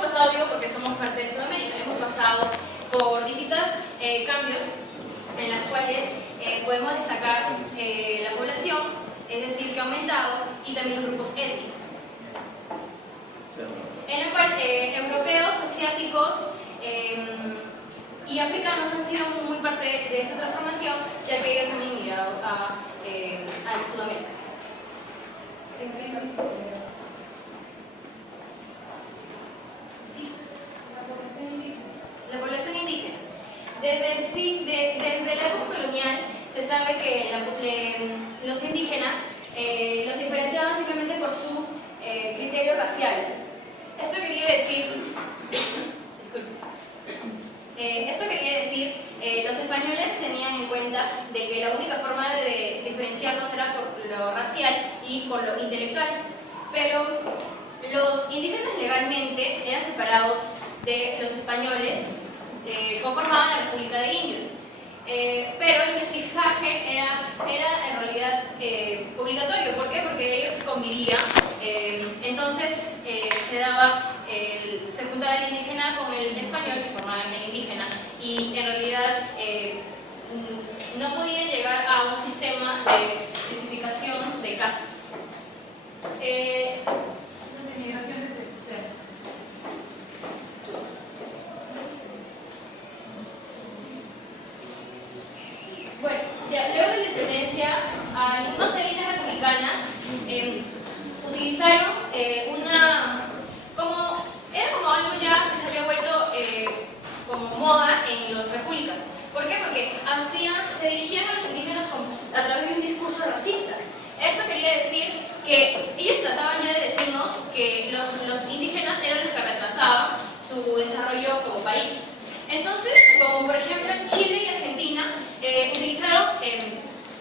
pasado digo porque somos parte de Sudamérica, hemos pasado por distintos cambios en los cuales podemos destacar la población, es decir, que ha aumentado, y también los grupos étnicos. En el cual europeos, asiáticos y africanos han sido muy parte de esa transformación, ya que ellos han inmigrado a Sudamérica. La población indígena. Desde la época colonial se sabe que los indígenas los diferenciaban simplemente por su criterio racial. Esto quería decir, los españoles tenían en cuenta de que la única forma de diferenciarlos era por lo racial y por lo intelectual. Pero los indígenas legalmente eran separados de los españoles, conformaban la República de Indios. Pero el mestizaje era en realidad obligatorio. ¿Por qué? Porque ellos convivían. Entonces se juntaba el indígena con el español, que formaban el indígena, y en realidad no podían llegar a un sistema de clasificación de castas. Las inmigraciones externas. Bueno, ya, luego de la independencia, algunas élites republicanas utilizaron era como algo ya que se había vuelto como moda en las repúblicas. ¿Por qué? Porque se dirigían a los indígenas a través de un discurso racista. Esto quería decir que ellos trataban ya de decirnos que los indígenas eran los que retrasaban su desarrollo como país. Entonces, como por ejemplo en Chile y Argentina, utilizaron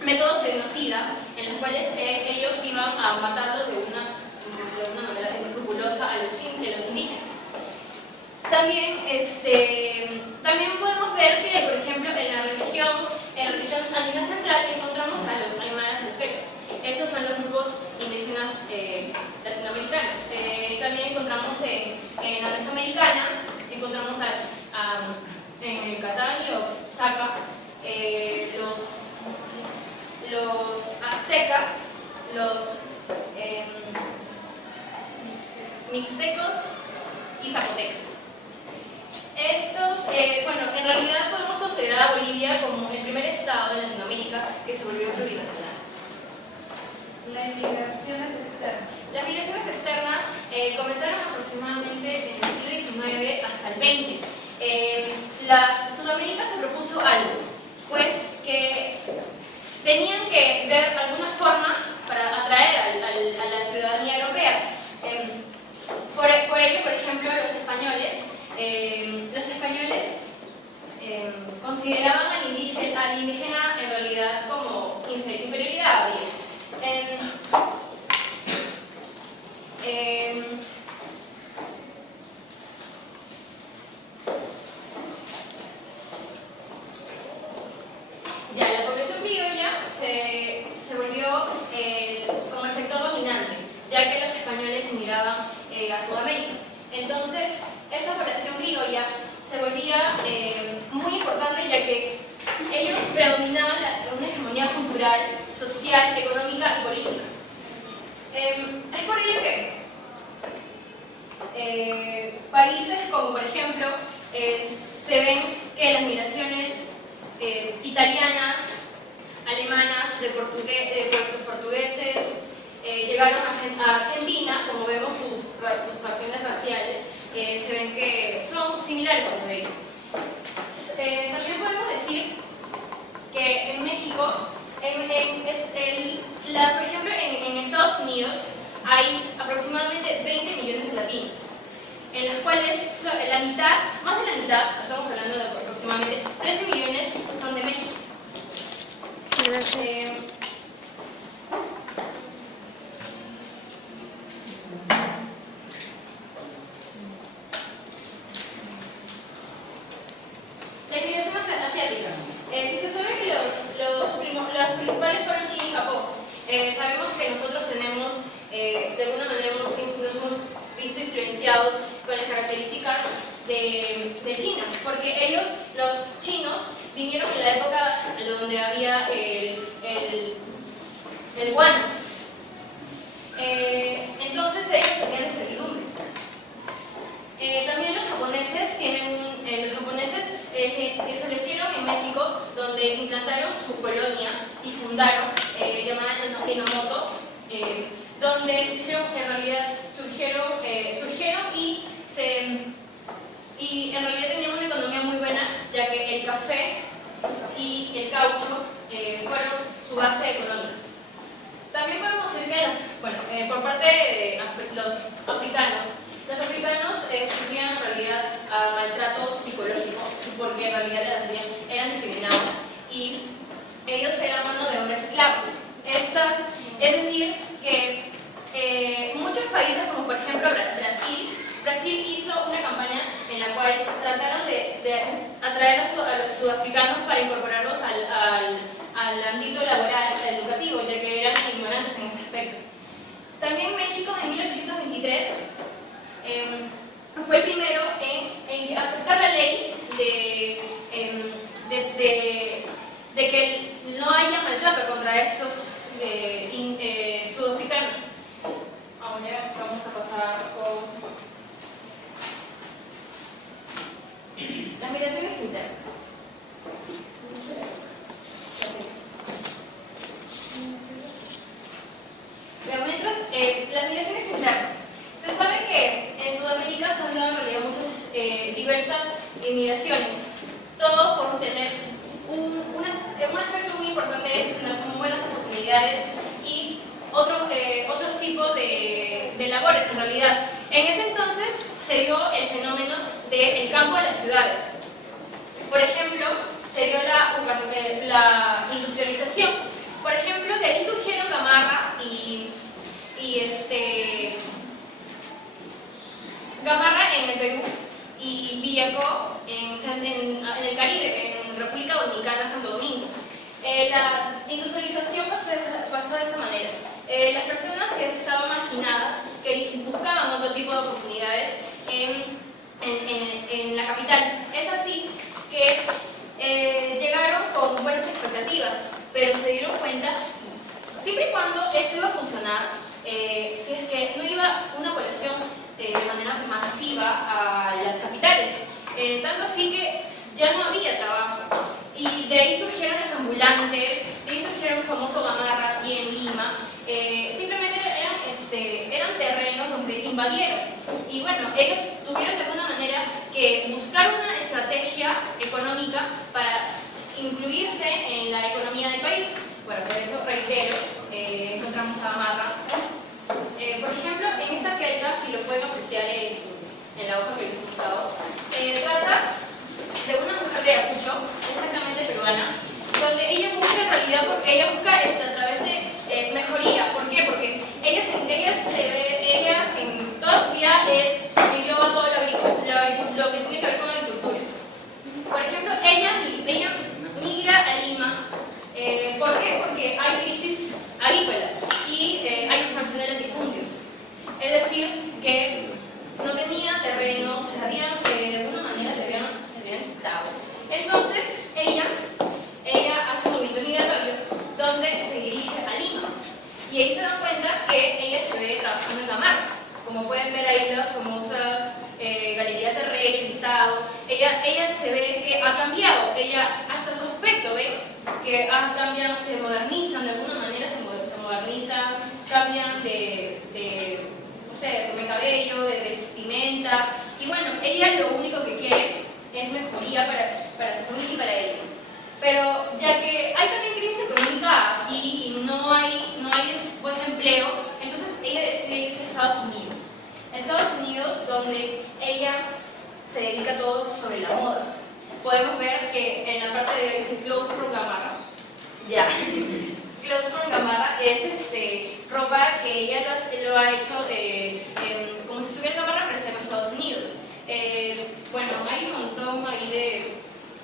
métodos genocidas en los cuales ellos iban a matarlos de una manera escrupulosa a los indígenas. También podemos ver que, por ejemplo, en la región andina central encontramos a los aymaras y los quechas. Estos son los grupos indígenas latinoamericanos. También encontramos en la Mesoamericana, encontramos en Yucatán y Oaxaca, los aztecas, los mixtecos y zapotecas. En realidad podemos considerar a Bolivia como el primer estado de Latinoamérica que se volvió plurinacional. Las migraciones externas. Las migraciones externas comenzaron aproximadamente en el siglo XIX hasta el XX. Sudamérica se propuso algo, pues que tenían que ver alguna forma para atraer a la ciudadanía europea. Por ello, por ejemplo, los españoles consideraban al indígena en realidad como inferioridad. Ya, la población criolla se volvió como el sector dominante, ya que los españoles emigraban a Sudamérica. Entonces, esta población criolla se volvía muy importante, ya que ellos predominaban una hegemonía cultural, social, económica y política. Es por ello que países como, por ejemplo, se ven que las migraciones italianas, alemanas, de portugueses, llegaron a Argentina, como vemos sus facciones raciales, se ven que son similares a los de ellos. También podemos decir que en México, por ejemplo, en Estados Unidos hay aproximadamente 20 millones de latinos, en los cuales la mitad, más de la mitad, estamos hablando de aproximadamente 13 millones, son de México. Gracias. La inmigración asiática. Si se sabe que los principales fueron China y Japón, sabemos que nosotros tenemos, de alguna manera nos hemos visto influenciados con el características de China, porque ellos, los chinos, vinieron en la época donde había el guano. Entonces ellos tenían servidumbre. También los japoneses se establecieron en México, donde implantaron su colonia y fundaron, llamada Enomoto, donde en realidad surgieron y en realidad tenían una economía muy buena, ya que el café y el caucho fueron su base económica. También podemos decir que por parte de los africanos sufrían en realidad maltratos psicológicos, porque en realidad eran discriminados y ellos eran mano de obra esclava. Es decir, que muchos países, como por ejemplo Brasil hizo una campaña en la cual trataron de atraer a los sudafricanos para incorporarlos al ámbito laboral, educativo, ya que eran ignorantes en ese aspecto. También México en 1823 fue el primero en aceptar la ley de que no haya maltrato contra estos sudafricanos. Ahora vamos a pasar con las migraciones internas. Mientras, las migraciones internas. Se sabe que en Sudamérica se han dado en realidad muchas diversas inmigraciones, todo por tener un aspecto muy importante es tener muy buenas oportunidades y otros tipos de labores en realidad. En ese entonces se dio el fenómeno del campo a las ciudades. Por ejemplo, se dio la industrialización. Por ejemplo, de ahí surgieron Gamarra Gamarra en el Perú y Villacó en el Caribe, en República Dominicana, Santo Domingo. La industrialización pasó de esa manera. Las personas que estaban marginadas, que buscaban otro tipo de oportunidades en la capital. Es así que llegaron con buenas expectativas, pero se dieron cuenta, siempre y cuando esto iba a funcionar, si es que no iba una población de manera masiva a las capitales. Tanto así que ya no había trabajo. Y de ahí surgieron los ambulantes, de ahí surgieron el famoso Gamarra aquí en Lima. Simplemente eran terrenos donde invadieron. Y bueno, ellos tuvieron de alguna manera que buscar una estrategia económica para incluirse en la economía del país. Bueno, por eso reitero, encontramos a Gamarra. Por ejemplo, en esta celda, si lo pueden apreciar en la hoja que les he mostrado, trata de una mujer de Ayacucho, exactamente peruana, donde ella busca en realidad, ella busca a través de mejoría. ¿Por qué? Porque ella en toda su vida engloba todo lo que tiene que ver con la agricultura. Por ejemplo, ella migra a Lima. ¿Por qué? Porque hay crisis agrícola y hay expansión de latifundios. Es decir, que no tenía terrenos, de alguna manera se habían quitado. Entonces, ella hace un movimiento migratorio donde se dirige a Lima. Y ahí se dan cuenta que ella se ve trabajando en Gamarra. Como pueden ver ahí las famosas galerías de Rey, Pisado. Ella se ve que ha cambiado. Ella, hasta su aspecto, ¿ven? Que cambian, se modernizan de alguna manera, se modernizan, cambian de forma de cabello, de vestimenta. Y bueno, ella lo único que quiere es mejoría para su familia y para ella. Pero ya que hay también crisis económica aquí y no hay buen empleo, entonces ella decide irse a Estados Unidos. Estados Unidos, donde ella se dedica todo sobre la moda. Podemos ver que en la parte de dice Clothes from Gamarra, Clothes from Gamarra es ropa que ella lo ha hecho como si estuviera en Gamarra, pero está en Estados Unidos. Bueno, hay un montón ahí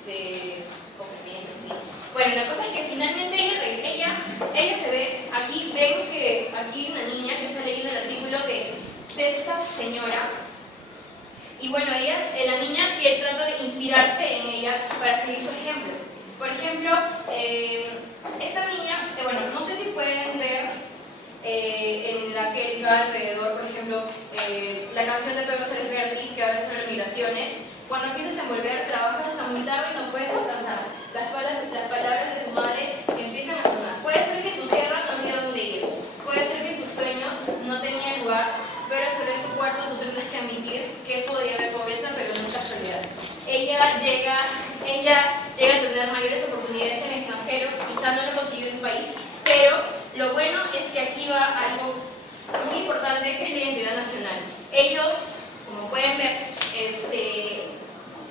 de complementos. Bueno, la cosa es que finalmente ella se ve, aquí ven que aquí hay una niña que está leyendo el artículo de esta señora Y bueno, la niña que trata de inspirarse en ella para seguir su ejemplo. Por ejemplo, esta niña, bueno, no sé si pueden ver en la que iba alrededor, por ejemplo, la canción de Pedro Suárez Vértiz, que habla sobre migraciones. Cuando empiezas a envolver, trabajas hasta muy tarde y no puedes descansar. Las palabras de tu madre empiezan a sonar. Puede ser que tu tierra no había dónde ir. Puede ser que tus sueños no tenían lugar, pero sobre tu cuarto tú tendrás que admitir que podía haber pobreza, pero nunca soledad. Ella llega a tener mayores oportunidades en el extranjero, quizá no lo consiguió en su país, pero lo bueno es que aquí va algo muy importante, que es la identidad nacional. Ellos, como pueden ver,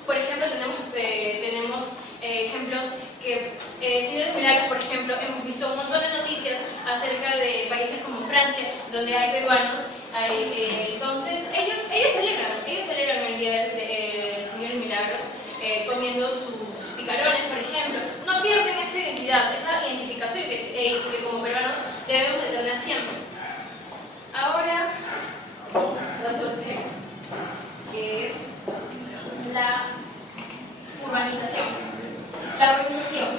por ejemplo, tenemos ejemplos que, Señores Milagros, por ejemplo, hemos visto un montón de noticias acerca de países como Francia, donde hay peruanos. Entonces, ellos celebran el Día de Señores Milagros, comiendo sus picarones, por ejemplo. No pierden esa identidad, esa identificación que como peruanos debemos de tener siempre. Ahora, vamos a otro tema, que es la urbanización. La urbanización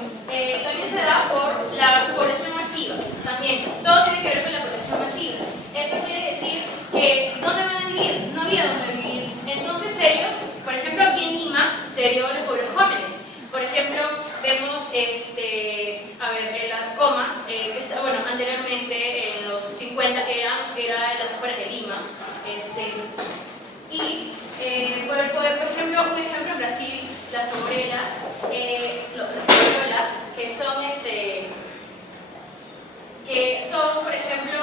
también se da por la población masiva. También, todo tiene que ver con la población masiva. Eso quiere decir que ¿dónde van a vivir? No había dónde vivir. Entonces ellos, por ejemplo, aquí en Lima se dio los pueblos jóvenes. Por ejemplo, vemos, en las Comas, bueno, anteriormente en los 50 era en las afueras de Lima. Por ejemplo, un ejemplo en Brasil, las Pobrelas, que son, por ejemplo,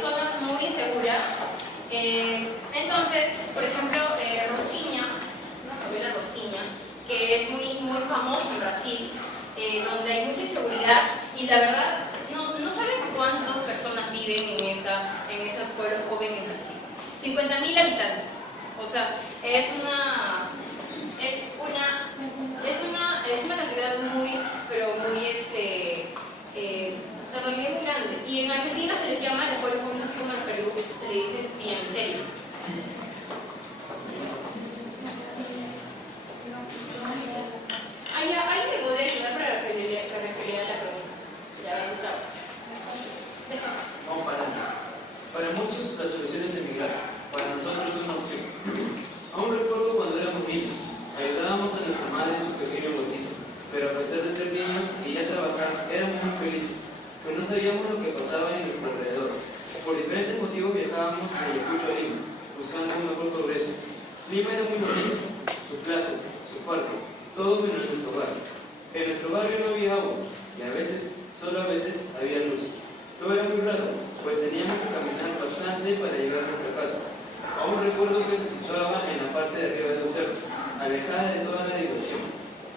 zonas muy inseguras. Entonces, por ejemplo, Rocinha, una favela Rocinha, que es muy, muy famoso en Brasil, donde hay mucha inseguridad, y la verdad, no saben cuántas personas viven en ese pueblo joven en Brasil. 50.000 habitantes. O sea, es una cantidad muy, pero muy, en realidad muy grande. Y en Argentina se les llama, los pueblos jóvenes, como en Perú se le dice Villavicencio. ¿Alguien me podría ayudar para referir a la pregunta? Ya avanzamos. Vamos para adelante. Para muchos, la solución es emigrar. Para nosotros es una opción. Aún recuerdo cuando éramos niños. Ayudábamos a nuestra madre en su pequeño huertito, pero a pesar de ser niños y ya trabajar, éramos muy felices, pues no sabíamos lo que pasaba en nuestro alrededor. Por diferentes motivos viajábamos de Ayacucho a Lima, buscando un mejor progreso. Lima era muy bonito, sus plazas, sus parques, todo menos nuestro barrio. En nuestro barrio no había agua, y solo a veces, había luz. Todo era muy raro, pues teníamos que caminar bastante para llegar a nuestra casa. Aún recuerdo que se situaba en la parte de arriba de un cerro, alejada de toda la diversión.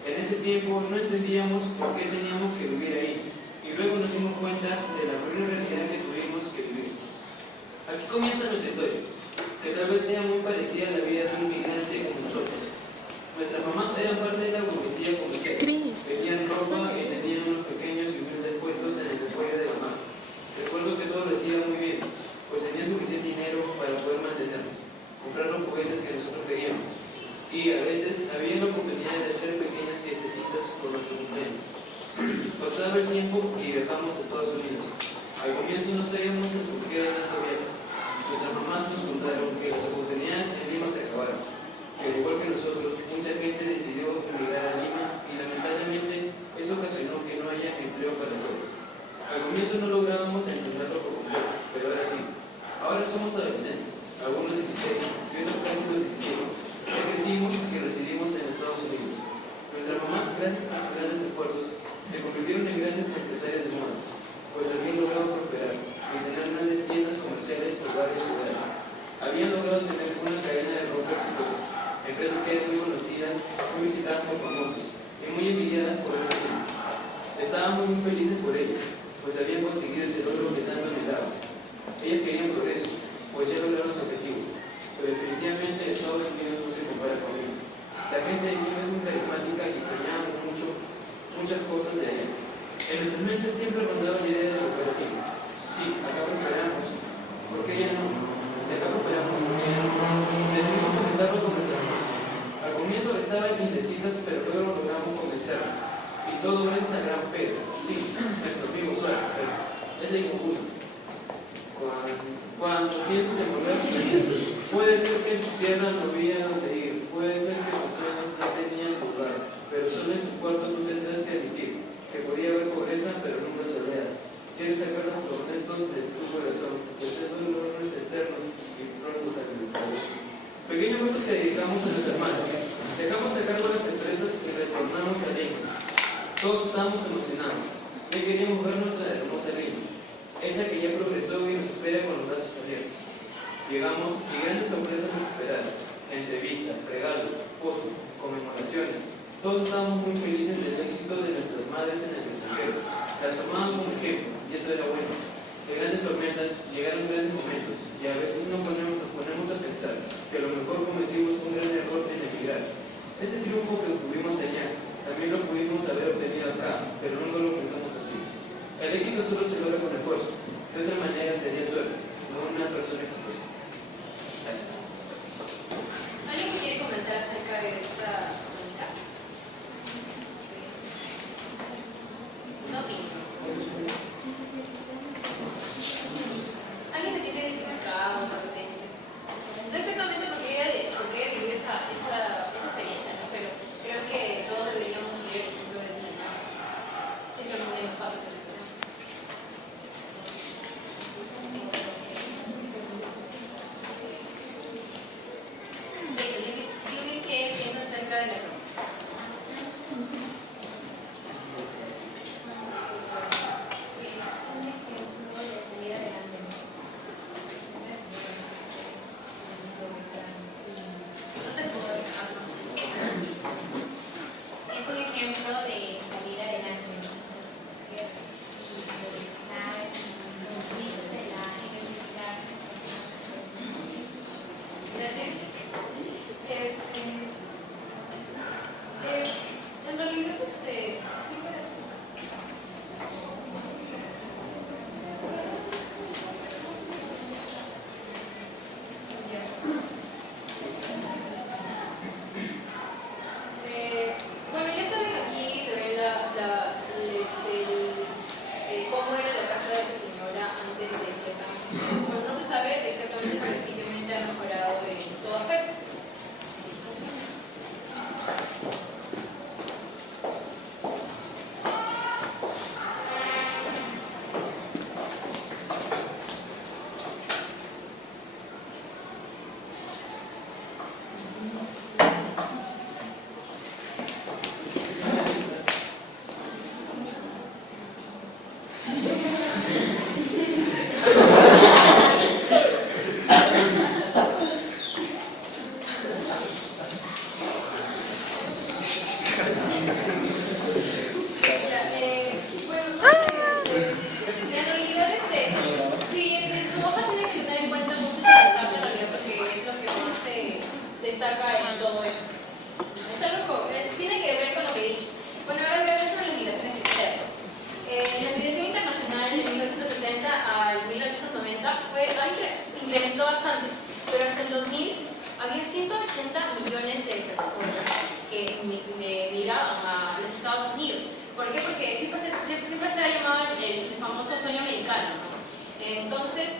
En ese tiempo no entendíamos por qué teníamos que vivir ahí, y luego nos dimos cuenta de la cruel realidad que tuvimos que vivir. Aquí comienza nuestra historia, que tal vez sea muy parecida a la vida de un migrante como nosotros. Nuestras mamás eran parte de la burguesía comercial, tenían ropa y tenían unos pequeños y humildes puestos en el cuello de la mano. Recuerdo que todo lo hacía muy bien, pues tenía suficiente dinero para poder mantenernos, comprar los juguetes que nosotros queríamos, y a veces había la oportunidad de hacer pequeñas fiestecitas por nuestro cumpleaños. Pasaba el tiempo y viajamos a Estados Unidos. Al comienzo no sabíamos el porqué de tanto viaje. Nuestras mamás nos contaron que las oportunidades en Lima se acabaron, que al igual que nosotros, mucha gente decidió emigrar a Lima, y lamentablemente eso ocasionó que no haya empleo para todos. Al comienzo no lográbamos entenderlo por completo, pero ahora sí. Ahora somos adolescentes, algunos 16, y otros casi los 17. Ya crecimos y residimos en Estados Unidos. Nuestras mamás, gracias a sus grandes esfuerzos, se convirtieron en grandes empresarias de moda, pues habían logrado prosperar y tener grandes tiendas comerciales por varias ciudades. Habían logrado tener una cadena de ropa exitosa, empresas que eran muy conocidas, muy visitadas por famosos y muy envidiadas por otros clientes. Estábamos muy felices por ellas, pues habían conseguido ese logro que tanto anhelaban. Ellas querían progreso, pues ya lograron su objetivo, pero definitivamente Estados Unidos no se compara con ellos. La gente de Lima es muy carismática y extrañábamos muchas cosas de allá. En nuestras mentes siempre rondaba la idea del operativo. Sí, acá prosperamos, ¿por qué ya no? Si acá prosperamos, ¿por qué ya no? todo gracias a Gran Pedro, sí, nuestro amigo Suárez Pérez, es el conjunto. Cuando pienses en volver, puede ser que en tu tierra no había donde ir, puede ser que tus sueños no tenían lugar, pero solo en tu cuarto tú tendrás que admitir que podía haber pobreza, pero nunca soledad. Quieres sacar los tormentos de tu corazón, pues el dolor no es eterno y pronto se alimentará. Pequeño curso que dedicamos a los hermanos. Dejamos a cargo las empresas y retornamos a Lima. Todos estábamos emocionados. Ya queríamos ver nuestra hermosa Lima, esa que ya progresó y nos espera con los brazos abiertos. Llegamos y grandes sorpresas nos esperaron. Entrevistas, regalos, fotos, conmemoraciones. Todos estábamos muy felices del éxito de nuestras madres en el extranjero. Las tomaban como ejemplo, y eso era bueno. De grandes tormentas llegaron grandes momentos, y a veces nos ponemos a pensar que a lo mejor cometimos un gran error en emigrar. Ese triunfo que obtuvimos allá, también lo pudimos haber obtenido acá, pero nunca lo pensamos así. El éxito solo se logra con esfuerzo. De otra manera sería suerte, no una persona exitosa. Gracias. ¿Alguien quiere comentar acerca de esta pregunta? No opino. ¿Alguien se siente identificado de repente? No exactamente porque ella vivió esa experiencia, ¿no? Pero creo que todos deberíamos seguir el ejemplo de ese señor. Simplemente nos pasa esta situación. Dime qué piensas acerca del error. En realidad, bueno, ya saben, aquí se ve cómo era la casa de esa señora antes de ese cambio. Bueno, no se sabe exactamente, pero efectivamente ha mejorado en todo aspecto. Incrementó bastante, pero hasta el 2000 había 180 millones de personas que migraban a los Estados Unidos. ¿Por qué? Porque siempre se ha llamado el famoso sueño americano, ¿no? Entonces,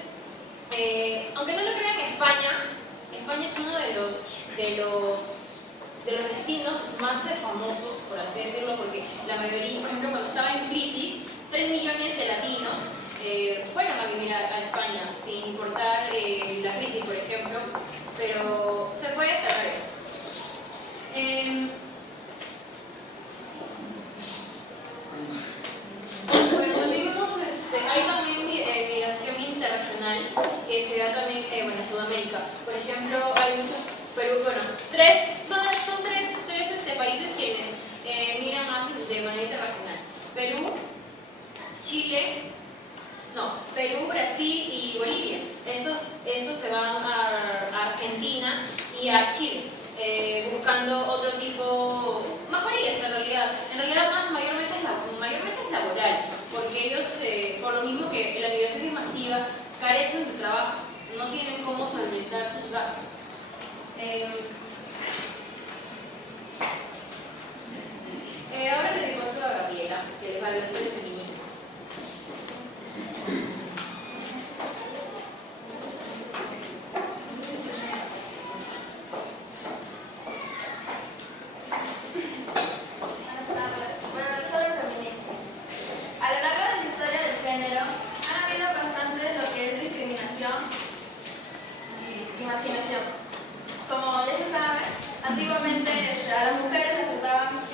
aunque no lo crean, España es uno de los destinos más famosos, por así decirlo, porque la mayoría, por ejemplo, cuando estaba en crisis, 3 millones de latinos fueron a vivir a España, sin importar la crisis, por ejemplo, pero se puede saber eso. Bueno, también vemos, hay también migración internacional que se da también en Sudamérica. Por ejemplo, hay muchos, Perú, bueno, son tres países quienes migran más de manera internacional. Perú, Brasil y Bolivia. Estos se van a Argentina y a Chile, buscando otro tipo, mejorías en realidad. Mayormente es laboral, porque ellos, por lo mismo que la migración es masiva, carecen de trabajo, no tienen cómo solventar sus gastos. Ahora le paso a Gabriel. antiguamente a las mujeres les trataban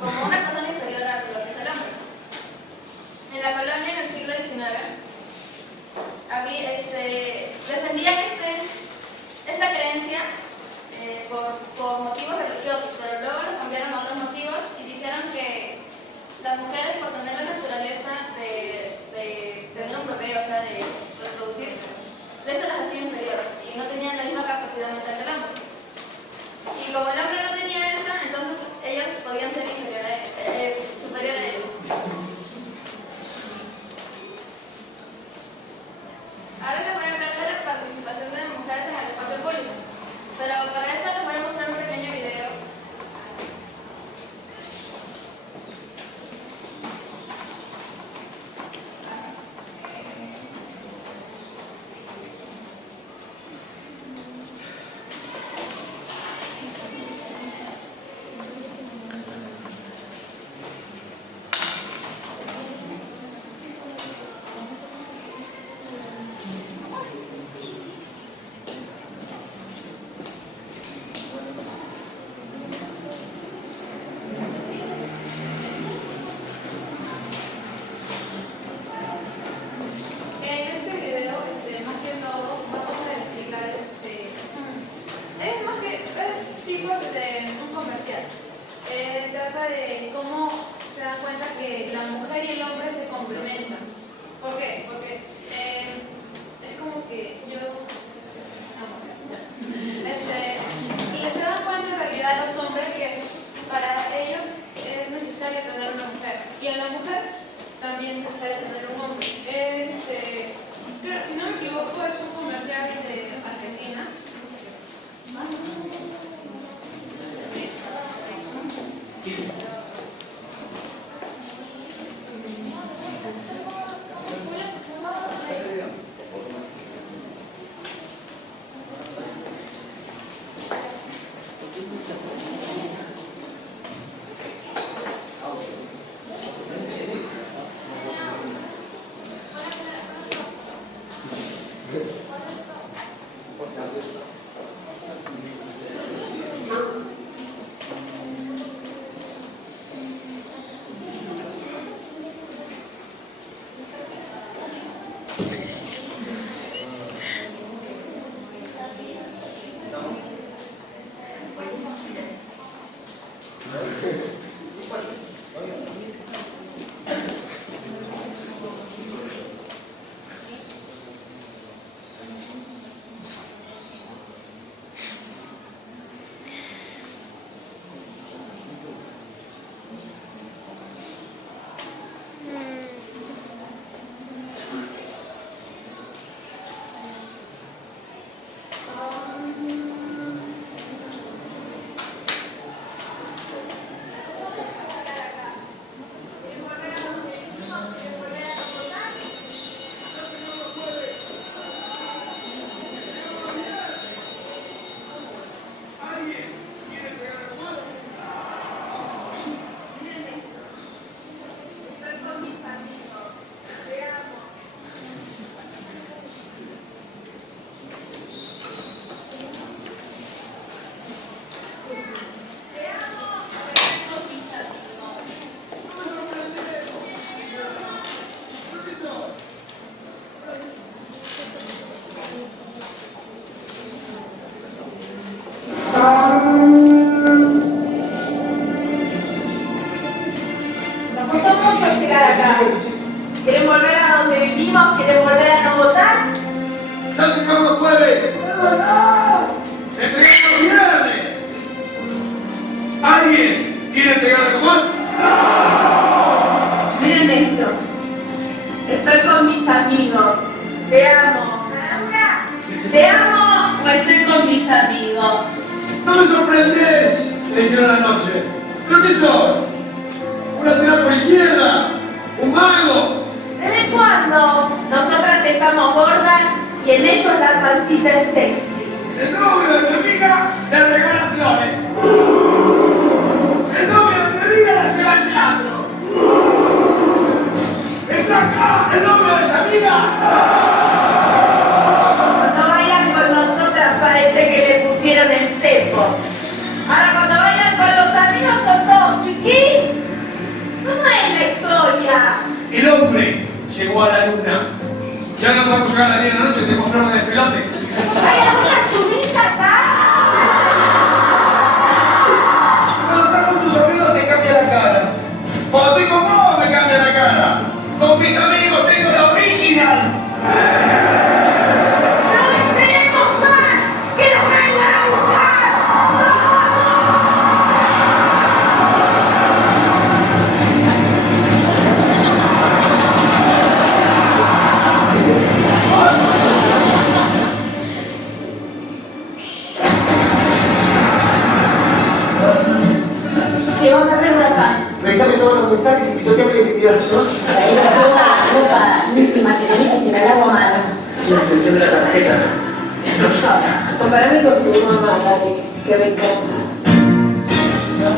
como una persona inferior a lo que es el hombre. En la colonia en el siglo XIX defendían esta creencia por motivos religiosos, pero luego lo cambiaron a otros motivos y dijeron que las mujeres, por tener la naturaleza de tener un bebé, o sea, de reproducir, esto las hacía inferior y no tenían la misma capacidad mental que el hombre. Y como el hombre no tenía eso, entonces ellos podían ser superior a ellos. Ahora les voy a hablar de la participación de mujeres en el espacio público, pero para eso les voy a mostrar un pequeño video. Trata de cómo se da cuenta que la mujer y el hombre se complementan. ¿Por qué? Porque es como que yo... y se dan cuenta en realidad los hombres que para ellos es necesario tener una mujer y a la mujer también es necesario tener un hombre. Creo, si no me equivoco, es un comercial de Argentina. Nos costó mucho llegar acá. ¿Quieren volver a donde vivimos? ¿Quieren volver a no votar? ¡Ya entregamos los jueves! ¡Entregamos los viernes! ¿Alguien quiere entregar algo más? Miren esto. Estoy con mis amigos. Te amo. ¿Te amo o estoy con mis amigos? No me sorprendes, le dijeron anoche. ¿Pero qué son? ¿Un lateral por izquierda? ¿Un mago? ¿Desde cuándo? Nosotras estamos gordas y en ellos la pancita es sexy. El novio de mi amiga le regala flores. El novio de mi amiga la lleva al teatro. ¡Está acá el novio de esa amiga! Cuando bailan con nosotras parece que le pusieron el cepo. El hombre llegó a la luna. Ya no podemos llegar a las 10 de la noche, tenemos flor de despelote. ¡Ay, ahora subís acá! Cuando estás con tus amigos te cambia la cara. Cuando estoy con vos me cambia la cara. Con mis amigos tengo la original. ¡No esperemos más! ¡Que nos vengan a buscar! Llegó una red acá. Revisame todos los mensajes y pisoteame la intimidad, ¿no? Traída toda la ropa íntima que tenés que tirar agua a mano. Sin la extensión de la tarjeta. Destrozada. Comparame con tu mamá, Dani, que me encanta.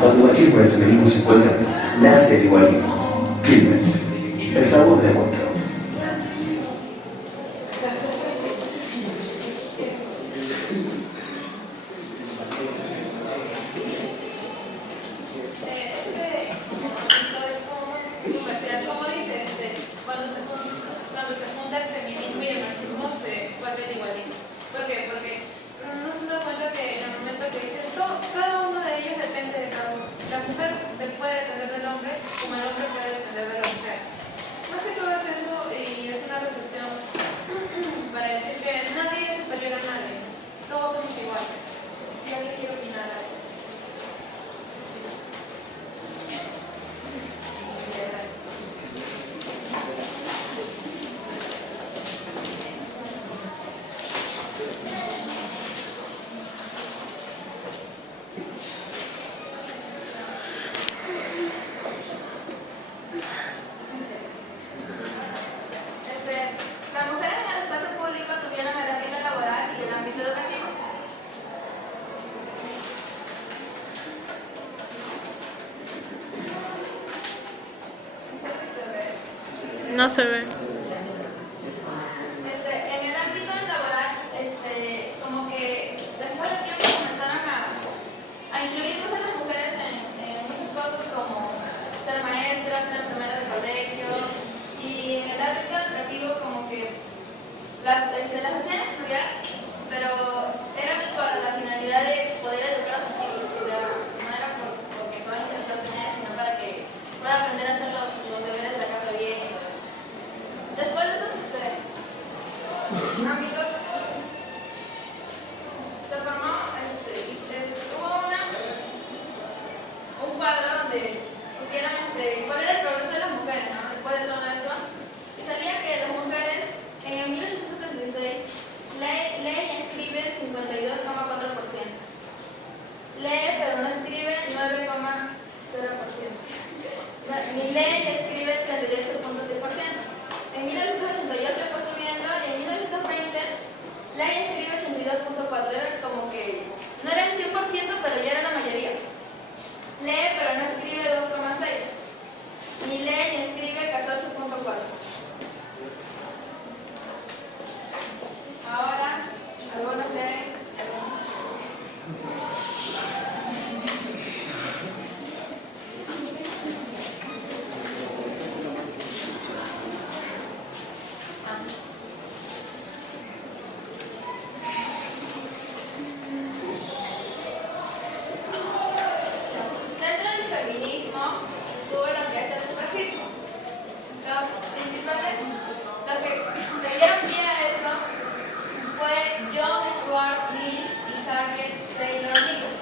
Cuando el machismo y el feminismo se encuentran, nace el igualismo. Quilmes. El sabor del encuentro. Como dice, cuando se junta el feminismo y el machismo se vuelve el igualismo. ¿Por qué? Porque no se da cuenta que en el momento que dicen cada uno de ellos depende de cada uno. La mujer puede depender del hombre como el hombre puede depender de la mujer. Más que todo es eso y es una reflexión para decir que nadie es superior a nadie. Todos somos iguales. Si alguien quiere opinar algo. Las mujeres en el espacio público tuvieron el ámbito laboral y el ámbito educativo. No se ve. En el ámbito laboral, como que después de tiempo comenzaron a incluir más a las mujeres en muchas cosas como ser maestras, ser enfermeras de colegio, y en el ámbito educativo como que se las hacían estudiar, pero era para la finalidad de poder educar a sus hijos, o sea, no era porque estaban interesadas en ellas, sino para que pueda aprender a hacer los deberes de la casa bien y todo eso. Después de esos ámbitos, se formó, hubo un cuadro donde pusieron cuál era el progreso de las mujeres, ¿no? Después de todo eso, y salía que las mujeres en el 1876 leen y escriben 52,4%. Lee pero no escribe 9,0%. Ni lee y escribe 38,6%. En 1988 fue subiendo y en 1920 lee y escribe 82,4%. Era como que no era el 100%, pero ya era la mayoría. Lee pero no escribe 2,6%. Ni lee ni escribe 14,4%. Ahora, algunos leen, algunos. Dentro del feminismo estuvo lo que es el sufragismo. Los principales, los que le dieron pie a esto, fue John Stuart Mill y Harriet Taylor Mill.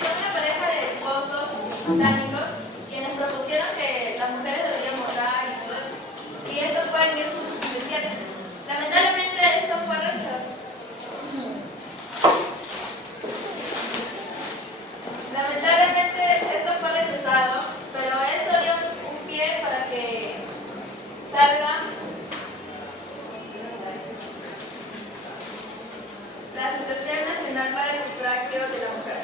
Son una pareja de esposos británicos quienes propusieron que las mujeres deberían votar y todo eso. Y esto fue en 1867. Lamentablemente esto fue rechazado. Pero esto dio un pie para que salga la Asociación Nacional para el Sufragio de la Mujer.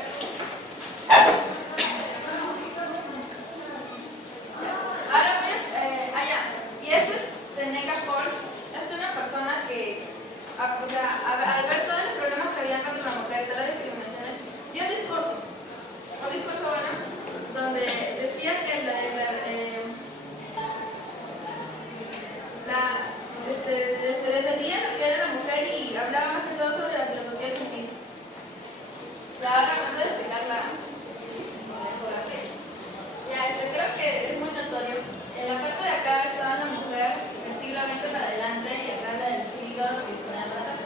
Ya ahora vamos a explicar la ecografía. Ya, creo que es muy notorio. En la parte de acá estaba la mujer del siglo XX para adelante y acá la del siglo XIX para atrás.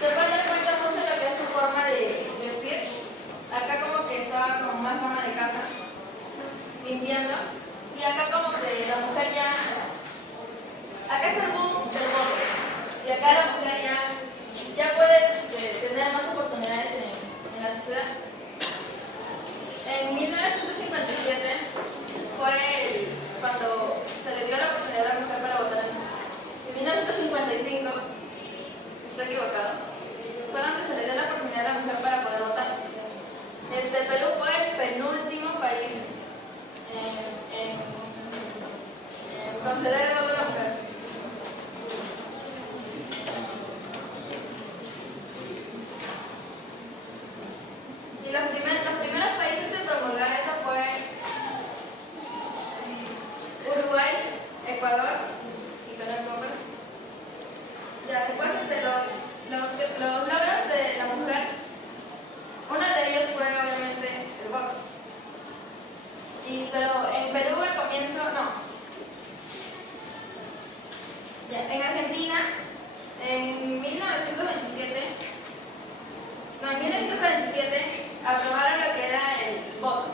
Se puede dar cuenta mucho de lo que es su forma de vestir. Acá como que estaba como más forma de casa, limpiando. Y acá como que la mujer ya... Acá es el boom del gorro. Y acá la mujer ya puede tener más oportunidades en la sociedad. En 1957 fue cuando se le dio la oportunidad a la mujer para votar. En 1955, estoy equivocado, fue donde se le dio la oportunidad a la mujer para poder votar. Perú fue el penúltimo país en conceder el voto a la mujer. Y los primeros países en promulgar eso fue Uruguay, Ecuador y Perú en Conversa. Ya, después los logros de la mujer, uno de ellos fue obviamente el voto. Pero en Perú al comienzo no. Ya, en Argentina, en 1947 aprobaron lo que era el voto,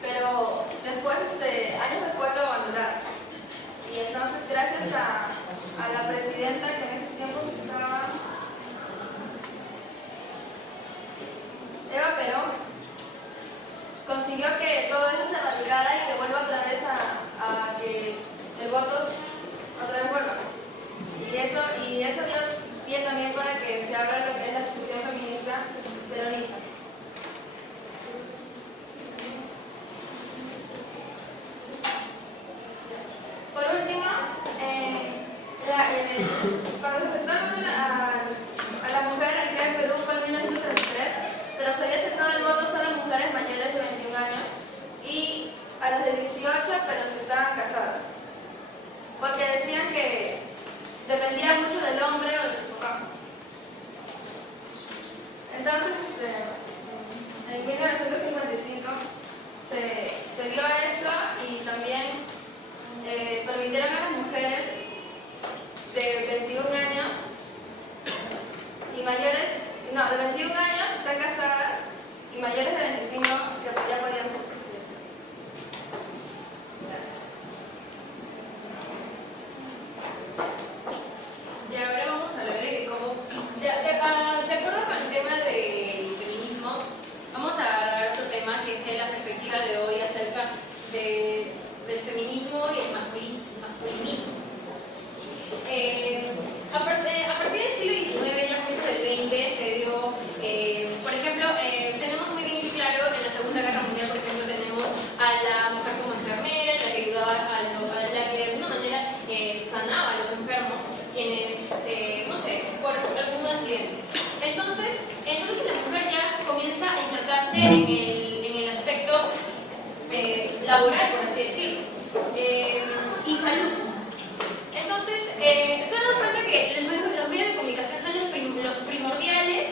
pero después, años después lo abandonaron. Y entonces, gracias a la presidenta que en esos tiempos estaba Eva Perón, consiguió que todo eso se erradicara y que vuelva otra vez a que el voto otra vez vuelva. Y eso dio pie también para que se abra lo que es la discusión feminista peronista. Por último, cuando se aceptó a la mujer aquí en Perú fue en 1933, pero se había aceptado el voto solo a mujeres mayores de 21 años y a las de 18, pero si estaban casadas. Porque decían que dependía mucho del hombre o de su papá. Entonces, en 1955 se dio eso y también permitieron a las mujeres de 21 años y mayores, no, de 21 años están casadas y mayores de 25 que ya podían ser presidentes. Y ahora vamos a hablar de cómo, de acuerdo con el tema del feminismo, vamos a dar otro tema que es la perspectiva de hoy acerca del feminismo y el masculinismo. A partir del siglo XIX, ya comienzo del XX, se dio, por ejemplo, tenemos muy bien claro en la Segunda Guerra Mundial, por ejemplo, tenemos a la mujer como enfermera, la que ayudaba la que de alguna manera sanaba a los enfermos, quienes, no sé, por algún accidente. Entonces la mujer ya comienza a insertarse en el aspecto laboral, por así decirlo, y salud. Entonces, se dan cuenta que los medios de comunicación son los primordiales,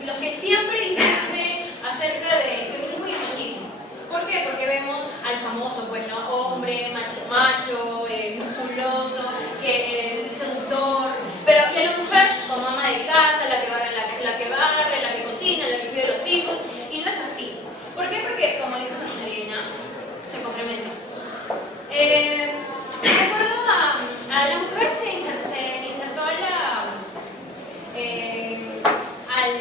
los que siempre discuten acerca del feminismo y el machismo. ¿Por qué? Porque vemos al famoso, pues, ¿no? Hombre, macho, musculoso, seductor, pero y a la mujer como ama de casa, la que barre, la que cocina, la que cuida a los hijos, y no es así. ¿Por qué? Porque, como dijo Marcelina, se complementa. De acuerdo a la mujer se insertó al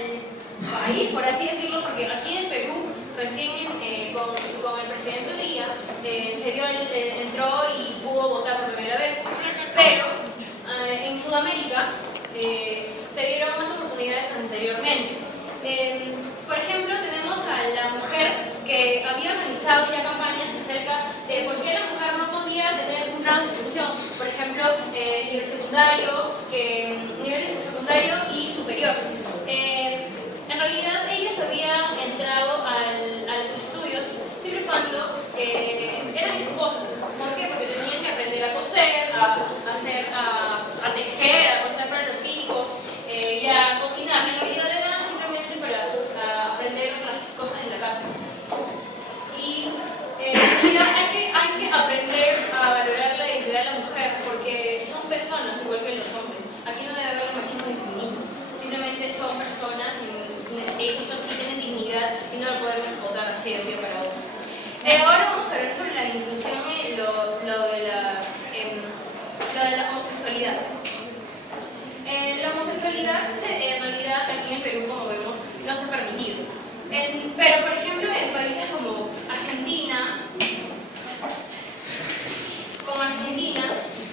país, por así decirlo, porque aquí en Perú, recién con el presidente Lía, entró y pudo votar por primera vez. Pero en Sudamérica se dieron más oportunidades anteriormente. Por ejemplo, tenemos a la mujer que había organizado ya campañas acerca de por qué la mujer no podía tener un grado de instrucción, por ejemplo, nivel secundario y superior. En realidad, ellas habían entrado a los estudios siempre y cuando eran esposas. ¿Por qué? Porque tenían que aprender a coser, a tejer, a coser para los hijos y a cocinar. En realidad era simplemente para así de un día para otro. Ahora vamos a hablar sobre la inclusión en lo de la homosexualidad. La homosexualidad en realidad aquí en Perú, como vemos, no está permitido. Pero, por ejemplo, en países como Argentina,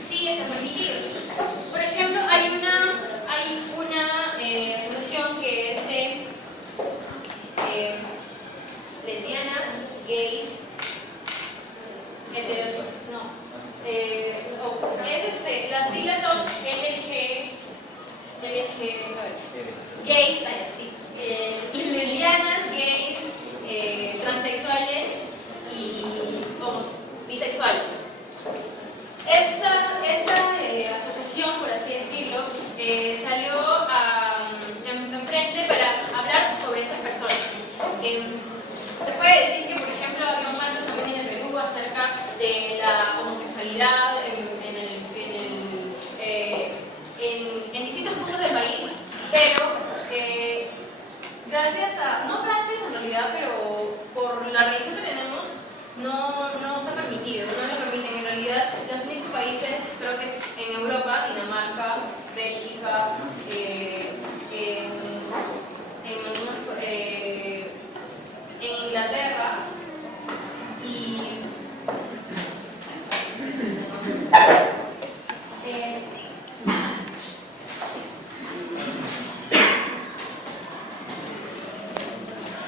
sí está permitido. Por ejemplo, hay una asociación que es de lesbianas, gays, heterosexuales, las siglas son gays, lesbianas, gays, transexuales y bisexuales. Esta asociación, por así decirlo, salió enfrente para hablar sobre esas personas. Se puede decir que, por ejemplo, había un marco también en el Perú acerca de la homosexualidad en distintos puntos del país, pero no gracias en realidad, pero por la religión que tenemos, no está permitido, no lo permiten. En realidad, los únicos países, creo que en Europa, Dinamarca, Bélgica, en Inglaterra y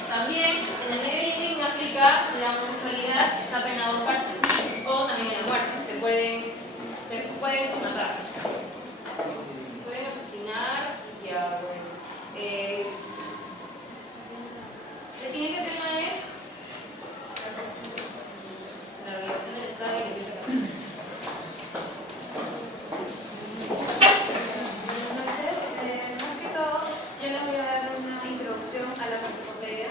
también en el Medio Oriente y en África la homosexualidad está penado en cárcel o también en la muerte. Te pueden matar, pueden asesinar y ya, bueno. El siguiente tema es la relación del Estado y la Iglesia Católica. Buenas noches. Más que todo, yo les voy a dar una introducción a la practicopedia.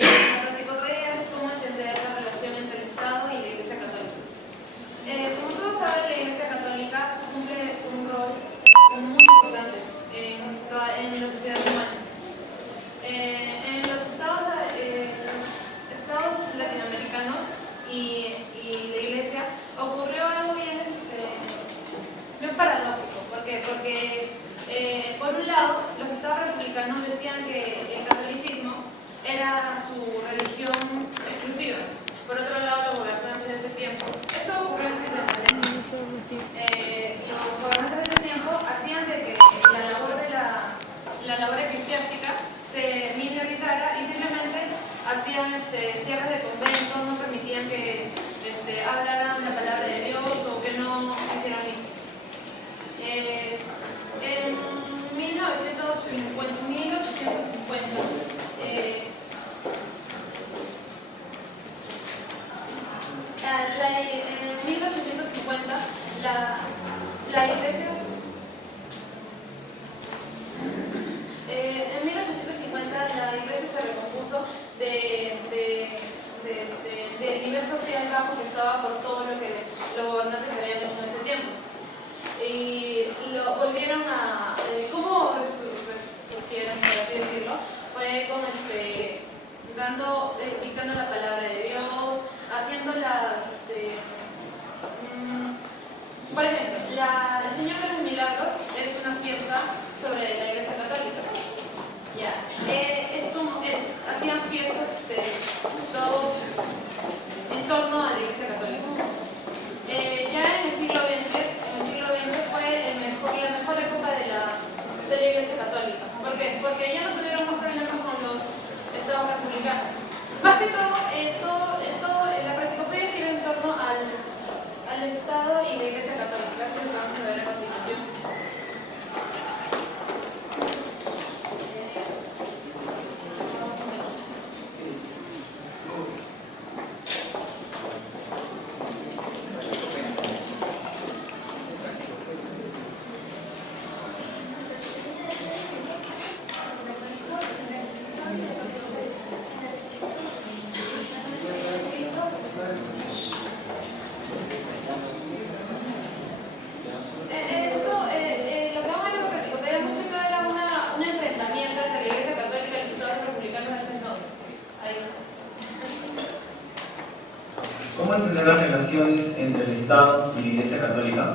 La practicopedia es cómo entender la relación entre el Estado y la Iglesia Católica. Como todos saben, la Iglesia Católica cumple un rol muy importante en la sociedad humana. En los estados latinoamericanos y la Iglesia ocurrió algo bien paradójico. ¿Por qué? Porque por un lado, los estados republicanos decían que el catolicismo era su religión exclusiva. Por otro lado, los gobernantes de ese tiempo, esto ocurrió en Ciudad Valencia, los gobernantes de ese tiempo hacían de que la labor eclesiástica se minorizara y simplemente hacían cierres de conventos, no permitían que hablaran la palabra de Dios o que no hicieran misas. En 1850, la Iglesia en 1850 la Iglesia se recompuso del nivel social bajo que estaba por todo lo que los gobernantes habían hecho en ese tiempo. Y lo volvieron a... ¿Cómo resurgieron, por así decirlo? Fue con dictando la palabra de Dios, haciendo por ejemplo, el Señor de los Milagros es una fiesta sobre la Iglesia Católica. Ya. Hacían fiestas todos en torno a la Iglesia Católica. Ya en el siglo XX fue la mejor época de la Iglesia Católica. ¿Por qué? Porque ya no tuvieron más problemas con los estados republicanos. Más que todo, la practicopedia gira en torno al Estado y la Iglesia Católica. Así lo vamos a ver a continuación. ¿Cómo entender las relaciones entre el Estado y la Iglesia Católica?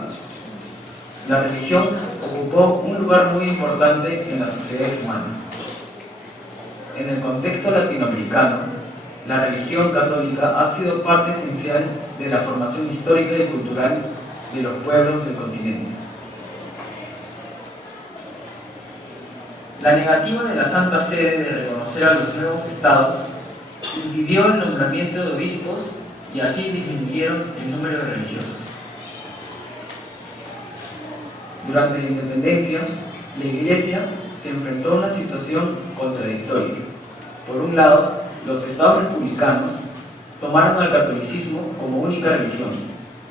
La religión ocupó un lugar muy importante en las sociedades humanas. En el contexto latinoamericano, la religión católica ha sido parte esencial de la formación histórica y cultural de los pueblos del continente. La negativa de la Santa Sede de reconocer a los nuevos estados impidió el nombramiento de obispos y así disminuyeron el número de religiosos. Durante la independencia, la Iglesia se enfrentó a una situación contradictoria. Por un lado, los estados republicanos tomaron al catolicismo como única religión.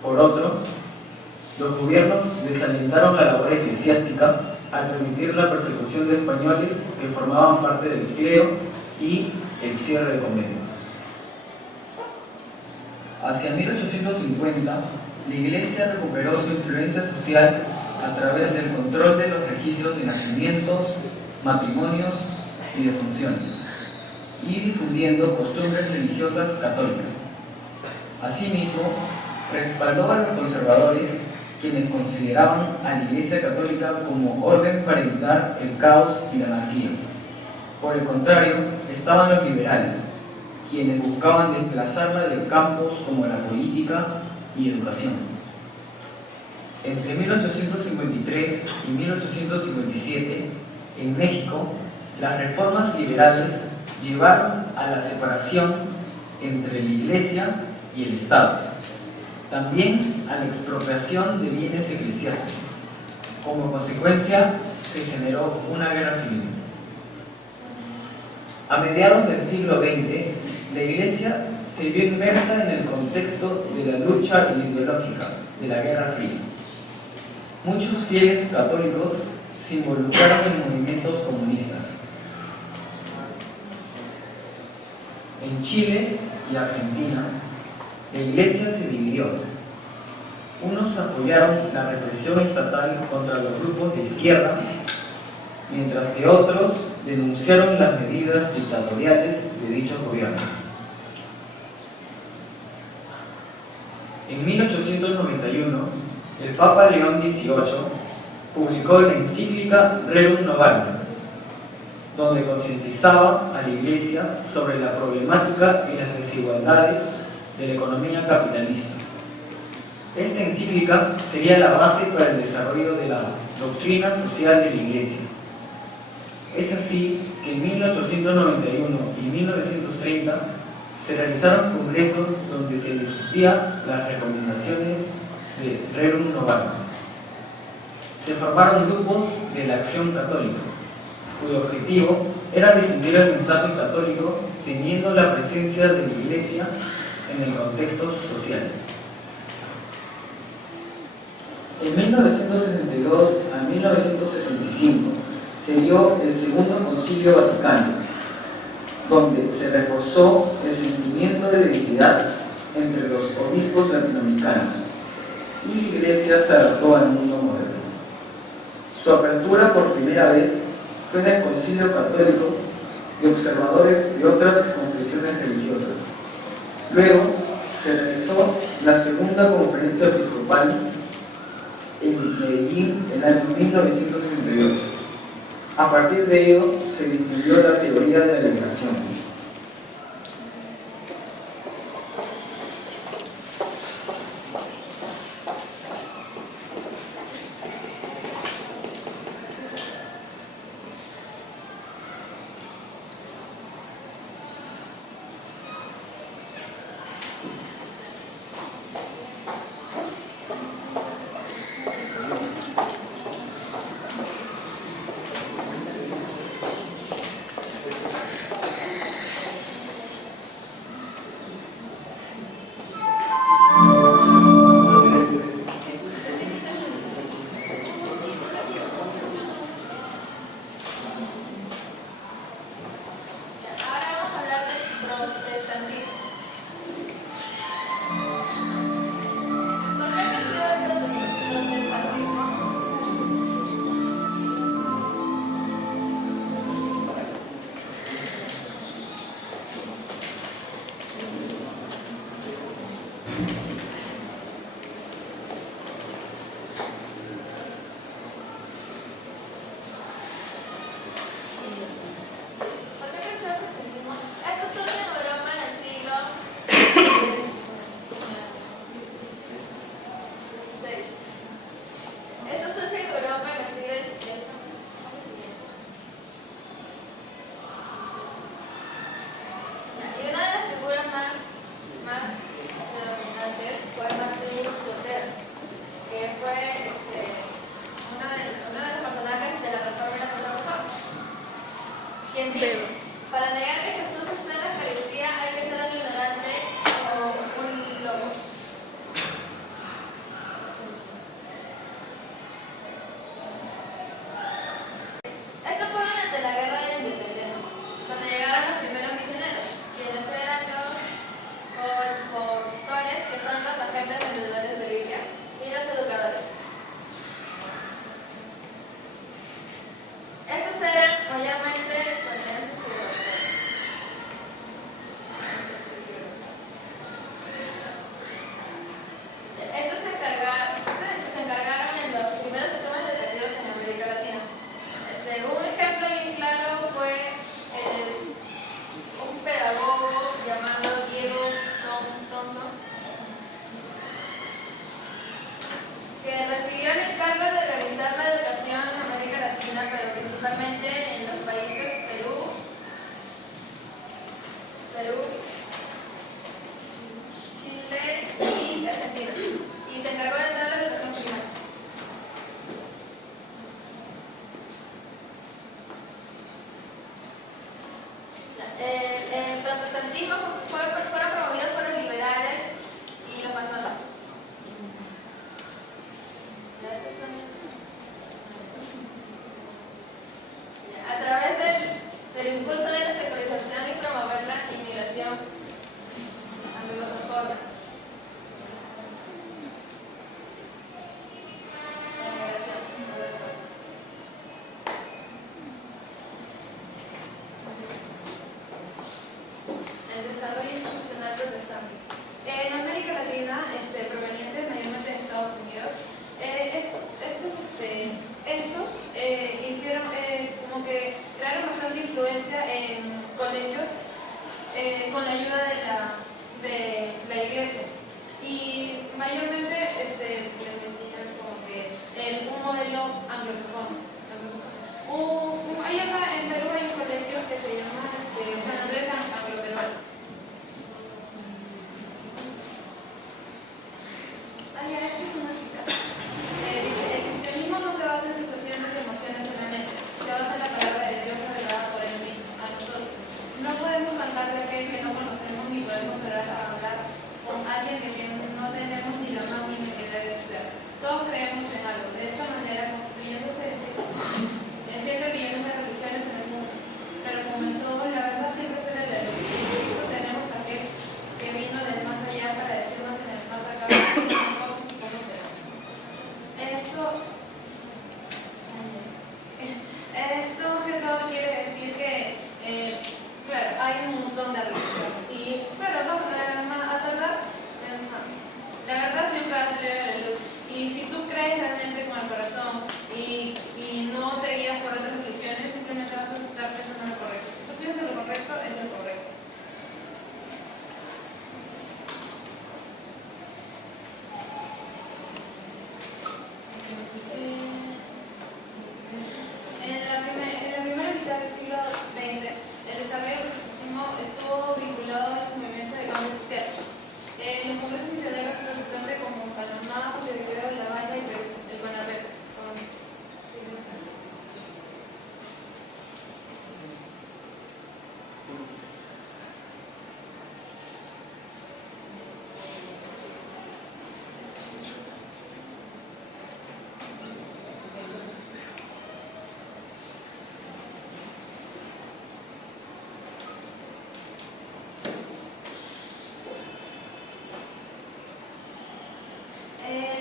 Por otro, los gobiernos desalentaron la labor eclesiástica al permitir la persecución de españoles que formaban parte del clero y el cierre de conventos. Hacia 1850, la Iglesia recuperó su influencia social a través del control de los registros de nacimientos, matrimonios y defunciones, y difundiendo costumbres religiosas católicas. Asimismo, respaldó a los conservadores, quienes consideraban a la Iglesia Católica como orden para evitar el caos y la anarquía. Por el contrario, estaban los liberales, quienes buscaban desplazarla de campos como la política y educación. Entre 1853 y 1857, en México, las reformas liberales llevaron a la separación entre la Iglesia y el Estado, también a la expropiación de bienes eclesiásticos. Como consecuencia, se generó una guerra civil. A mediados del siglo XX, la Iglesia se vio inmersa en el contexto de la lucha ideológica de la Guerra Fría. Muchos fieles católicos se involucraron en movimientos comunistas. En Chile y Argentina, la Iglesia se dividió. Unos apoyaron la represión estatal contra los grupos de izquierda, mientras que otros denunciaron las medidas dictatoriales de dichos gobiernos. En 1891, el Papa León XVIII publicó la encíclica Rerum Novarum, donde concientizaba a la Iglesia sobre la problemática y las desigualdades de la economía capitalista. Esta encíclica sería la base para el desarrollo de la doctrina social de la Iglesia. Es así que en 1891 y 1930 se realizaron congresos donde se discutían las recomendaciones de Rerum Novarum. Se formaron grupos de la Acción Católica, cuyo objetivo era difundir el mensaje católico teniendo la presencia de la Iglesia en el contexto social. En 1962 a 1975 se dio el Segundo Concilio Vaticano, donde se reforzó el sentimiento de identidad entre los obispos latinoamericanos y la Iglesia se adaptó al mundo moderno. Su apertura por primera vez fue en el Concilio Católico de observadores de otras confesiones religiosas. Luego se realizó la Segunda Conferencia Episcopal en Medellín en el año 1968. A partir de ello se difundió la teoría de la liberación. quien dijo: para negar que Jesús está en la Eucaristía hay que ser un ignorante o un loco. Esto fue durante la Guerra de la Independencia, donde llegaron los primeros misioneros, quienes eran los portores, que son los agentes vendedores de Biblia, y los educadores. Estos eran mayormente estadounidenses y europeos. Estos se encargaron en los primeros sistemas educativos en América Latina. Un ejemplo bien claro fue un pedagogo llamado Diego Thompson, que recibió el encargo de realizar la educación en América Latina, pero principalmente en los países Perú, Chile y Argentina, y se encargó de dar la educación primaria. El protestantismo fueron promovidos por los liberales y los masones. A través del impulso de la secularización y promover la inmigración anglosajona. El desarrollo institucional protestante. En América Latina, proveniente mayormente de Estados Unidos, estos hicieron como que crearon bastante influencia en colegios con la ayuda de la iglesia, y mayormente les metían como que un modelo anglosajón. En Perú hay un colegio que se llama San Andrés Anglo-Peruano. Esta es una cita. Dice: el cristianismo no se basa en sensaciones y emociones solamente, se basa en la palabra de Dios revelada por él mismo a nosotros. No podemos cantar de aquel que no conocemos, ni podemos orar a hablar con alguien de quien no tenemos ni la más mínima idea de su ser. Todos creemos en algo, de esta manera constituyéndose en 7 billones de religiones en el mundo. Pero como en todo, la verdad siempre será la luz. Y en Cristo tenemos a aquel que vino del más allá para decirnos en el más acá cómo son cosas y cómo serán. Esto que todo quiere decir que, claro, hay un montón de religión. Y, claro, vamos a tratar, la verdad siempre va a salir a la luz. Y si tú crees realmente con el corazón y no te guías por otras religiones, simplemente vas a estar pensando en lo correcto. Si tú piensas en lo correcto, es lo correcto. En la primera mitad del siglo XX, el desarrollo del protestantismo estuvo vinculado a los movimientos de cambio social. En los congresos misioneros protestantes como Panamá, Montevideo, La Habana y Perú, el CONAPEP.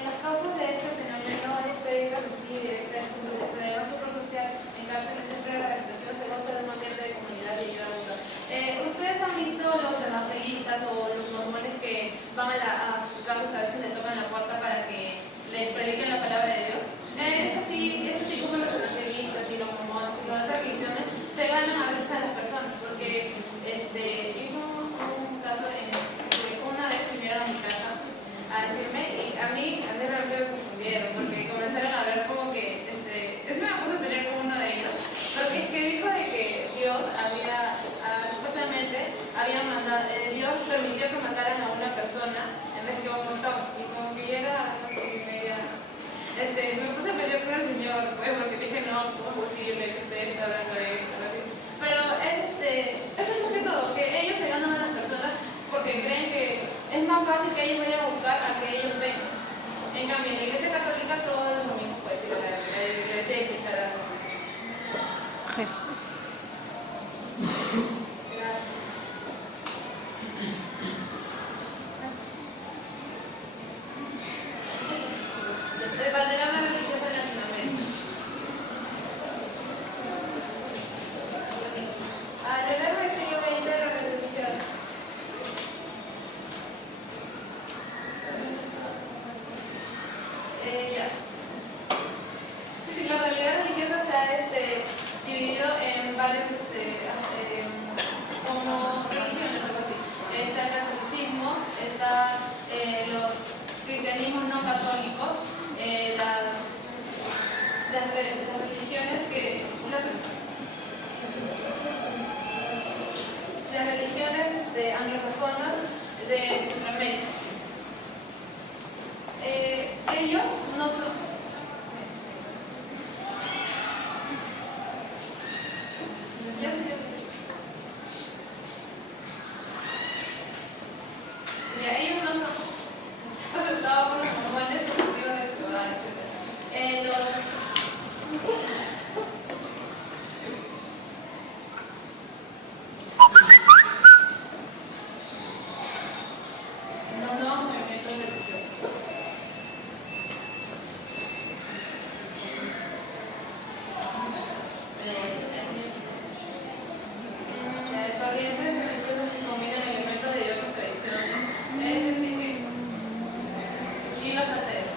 Las causas de este fenómeno es prédica sencilla y directa, se debe a su social en cárceles siempre la rehabilitación se goza de un ambiente de comunidad y ayuda mutua. Ustedes han visto los evangelistas o los mormones que van a sus casas, a veces le tocan la puerta para que les prediquen la palabra de Dios. Es así como los evangelistas y los mormones y las otras religiones se ganan a veces a las personas, porque hubo un caso en que una vez vinieron a mi casa a decirme, y a mí realmente me confundieron, porque comenzaron a ver como que, eso me puso a pelear con uno de ellos, porque es que dijo de que Dios supuestamente había mandado, Dios permitió que mataran a una persona en vez que a un montón, y como que yo era media, me puse a pelear con el Señor, pues, porque dije, no, ¿cómo es posible que ustedes estén hablando de esto? Pero monjes. El panorama religioso en Latinoamérica. A lo largo del siglo XX, la religión la realidad religiosa se ha dividido en varios como religiones, algo así. Está el catolicismo, está los cristianismos no católicos, las religiones que las religiones anglosajonas de Centroamérica. Ellos no son ellos no son aceptados por los mormones por motivos de ciudad, etc. Los nuevos movimientos religiosos. Corrientes religiosas que combinan elementos de diversas tradiciones, es decir, y los ateos.